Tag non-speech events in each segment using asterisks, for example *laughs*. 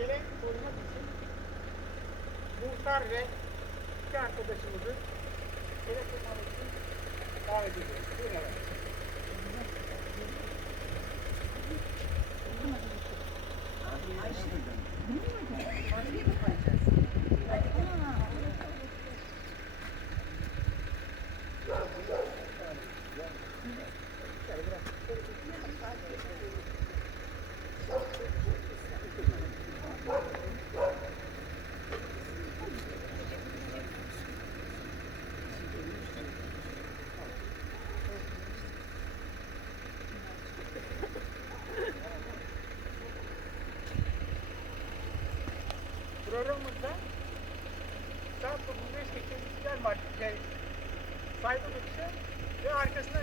gelen korumak için muhtar ve iki arkadaşımızı telefon için davet ediyoruz. Buyurun efendim. Programımızda saat 9'da geçen İstiklal Marşı, şey, saygı duruşu ve arkasından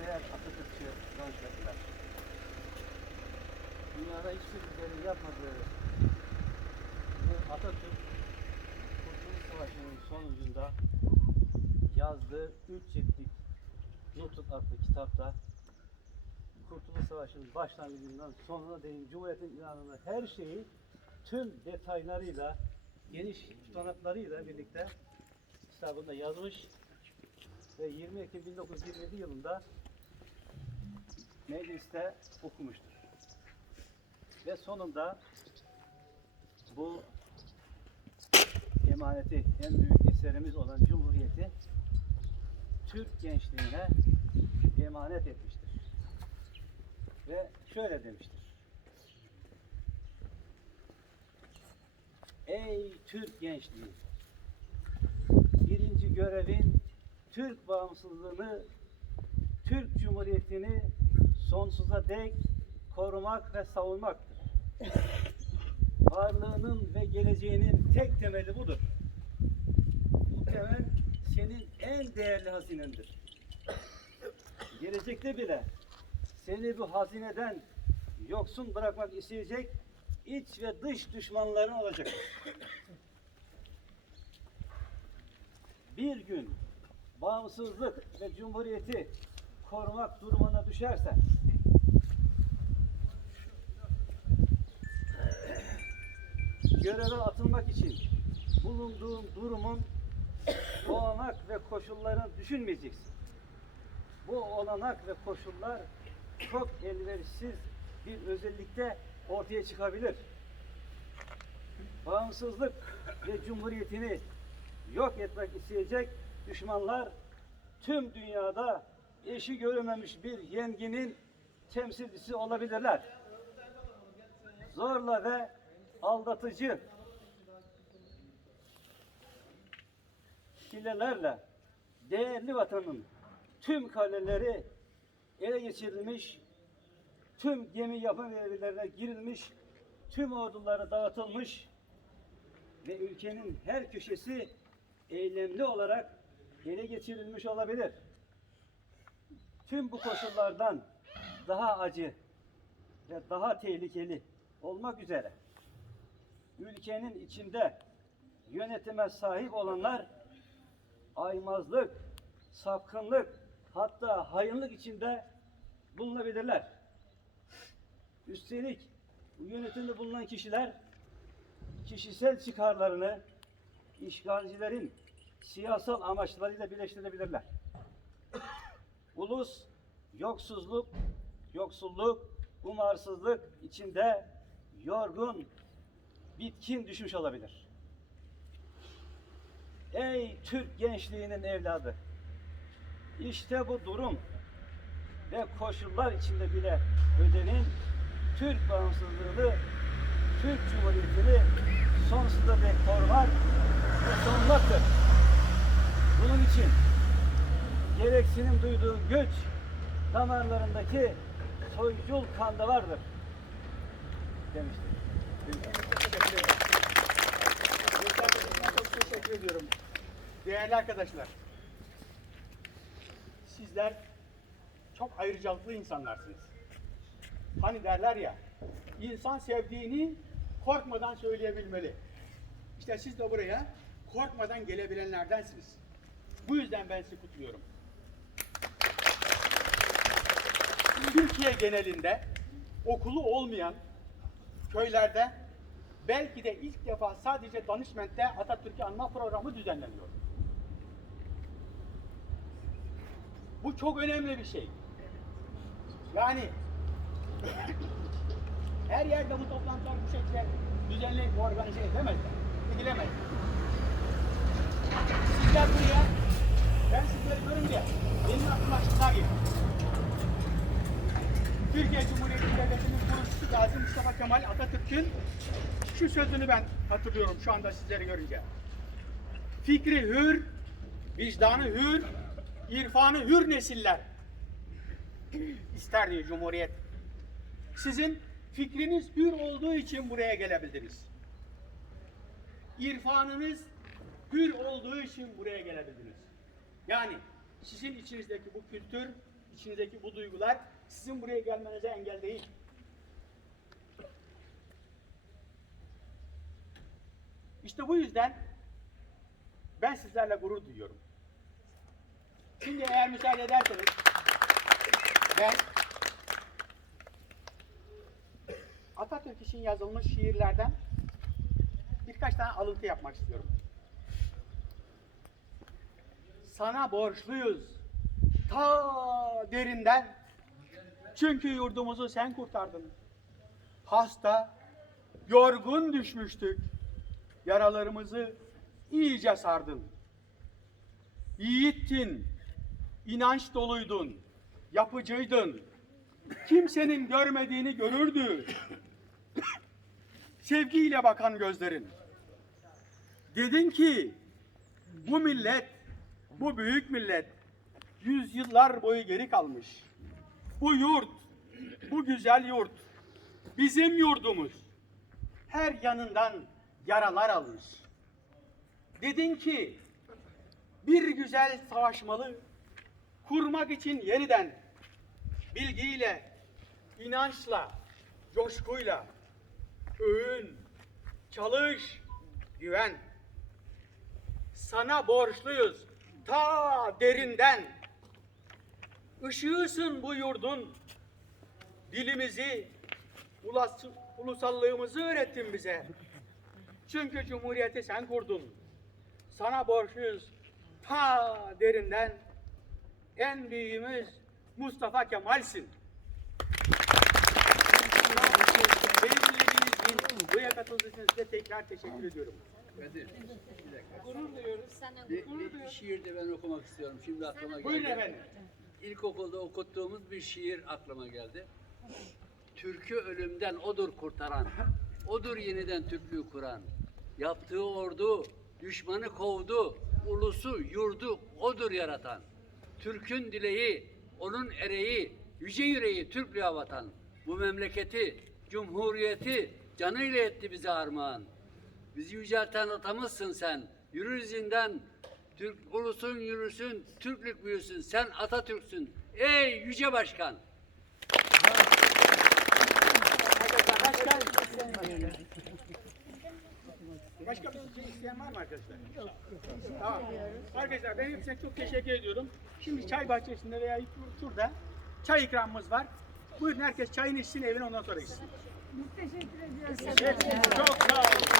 değer Atatürkçü gençler. Dünyada hiçbir ülkenin yapmadığı bu Atatürk Kurtuluş Savaşı'nın sonucunda yazdığı üç ciltlik Nutuk adlı kitapta Kurtuluş Savaşı'nın başlangıcından sonuna değin Cumhuriyet'in ilanını her şeyi tüm detaylarıyla geniş tutanaklarıyla birlikte kitabında yazmış ve 20 Ekim 1927 yılında mecliste okumuştur. Ve sonunda bu emaneti en büyük eserimiz olan Cumhuriyeti Türk gençliğine emanet etmiştir. Ve şöyle demiştir. Ey Türk gençliği! Birinci görevin Türk bağımsızlığını, Türk Cumhuriyeti'ni sonsuza dek korumak ve savunmaktır. *laughs* Varlığının ve geleceğinin tek temeli budur. Bu temel senin en değerli hazinendir. Gelecekte bile seni bu hazineden yoksun bırakmak isteyecek iç ve dış düşmanların olacak. Bir gün bağımsızlık ve cumhuriyeti korumak durumuna düşersen göreve atılmak için bulunduğun durumun olanak ve koşullarını düşünmeyeceksin. Bu olanak ve koşullar çok elverişsiz bir özellikte ortaya çıkabilir. Bağımsızlık ve cumhuriyetini yok etmek isteyecek düşmanlar tüm dünyada eşi görülmemiş bir yenginin temsilcisi olabilirler. Zorla ve aldatıcı hilelerle değerli vatanın tüm kaleleri ele geçirilmiş, tüm gemi yapım evlerine girilmiş, tüm orduları dağıtılmış ve ülkenin her köşesi eylemli olarak ele geçirilmiş olabilir. Tüm bu koşullardan daha acı ve daha tehlikeli olmak üzere ülkenin içinde yönetime sahip olanlar aymazlık, sapkınlık, hatta hayınlık içinde bulunabilirler. Üstelik bu yönetimde bulunan kişiler kişisel çıkarlarını işgalcilerin siyasal amaçlarıyla birleştirebilirler. Ulus yoksuzluk, yoksulluk, umarsızlık içinde yorgun, bitkin düşmüş olabilir. Ey Türk gençliğinin evladı! İşte bu durum ve koşullar içinde bile ödenin Türk bağımsızlığını, Türk Cumhuriyeti'ni sonsuza dek korumak ve savunmaktır. Bunun için gereksinim duyduğun güç damarlarındaki soycul kanda vardır demiştir. Çok teşekkür ediyorum. Değerli arkadaşlar. Sizler çok ayrıcalıklı insanlarsınız. Hani derler ya, insan sevdiğini korkmadan söyleyebilmeli. İşte siz de buraya korkmadan gelebilenlerdensiniz. Bu yüzden ben sizi kutluyorum. Türkiye genelinde okulu olmayan köylerde belki de ilk defa sadece Danışment'te Atatürk'ü anma programı düzenleniyor. Bu çok önemli bir şey. Yani *coughs* her yerde bu toplantılar bu şekilde düzenleyip organize edemezler, edilemez. Sizler buraya, ben sizleri görünce benim aklıma şunlar geliyor. Türkiye Cumhuriyeti Devleti'nin kurucusu Gazi Mustafa Kemal Atatürk'ün şu sözünü ben hatırlıyorum şu anda sizleri görünce. Fikri hür, vicdanı hür, irfanı hür nesiller ister diyor Cumhuriyet. Sizin fikriniz hür olduğu için buraya gelebildiniz. İrfanınız hür olduğu için buraya gelebildiniz. Yani sizin içinizdeki bu kültür, içinizdeki bu duygular sizin buraya gelmenize engel değil. İşte bu yüzden ben sizlerle gurur duyuyorum. Şimdi eğer müsaade ederseniz ben Atatürk için yazılmış şiirlerden birkaç tane alıntı yapmak istiyorum. Sana borçluyuz ta derinden çünkü yurdumuzu sen kurtardın. Hasta, yorgun düşmüştük. Yaralarımızı iyice sardın. Yiğittin, inanç doluydun, yapıcıydın. Kimsenin görmediğini görürdü. *coughs* Sevgiyle bakan gözlerin. Dedin ki bu millet, bu büyük millet yüzyıllar boyu geri kalmış. Bu yurt, bu güzel yurt bizim yurdumuz. Her yanından yaralar almış. Dedin ki bir güzel savaşmalı, kurmak için yeniden bilgiyle, inançla, coşkuyla, öğün, çalış, güven. Sana borçluyuz ta derinden. Işığısın bu yurdun. Dilimizi, ulas, ulusallığımızı öğrettin bize. Çünkü cumhuriyeti sen kurdun. Sana borçluyuz ta derinden. En büyüğümüz Mustafa Kemal'sin. Beni dinlediğiniz için, buraya katıldığınız için size tekrar teşekkür ediyorum. Kadir, bir dakika. Gurur duyuyoruz. Bir, bir, bir şiir de ben okumak istiyorum. Şimdi aklıma geldi. Buyurun efendim. İlkokulda okuttuğumuz bir şiir aklıma geldi. Türkü ölümden odur kurtaran, odur yeniden Türklüğü kuran. Yaptığı ordu düşmanı kovdu, ulusu yurdu odur yaratan. Türk'ün dileği, onun ereği, yüce yüreği Türklüğe vatan. Bu memleketi, cumhuriyeti canıyla etti bize armağan. Bizi yücelten atamızsın sen. Yürü izinden, Türk ulusun yürüsün, Türklük büyüsün. Sen Atatürk'sün. Ey yüce başkan. Başka, başka bir şey isteyen var mı arkadaşlar? Yok. Tamam. Arkadaşlar ben hepsine çok teşekkür ediyorum. Şimdi çay bahçesinde veya şurada çay ikramımız var. Buyurun herkes çayını içsin evine ondan sonra gitsin. Teşekkür ediyoruz. Çok sağ olun.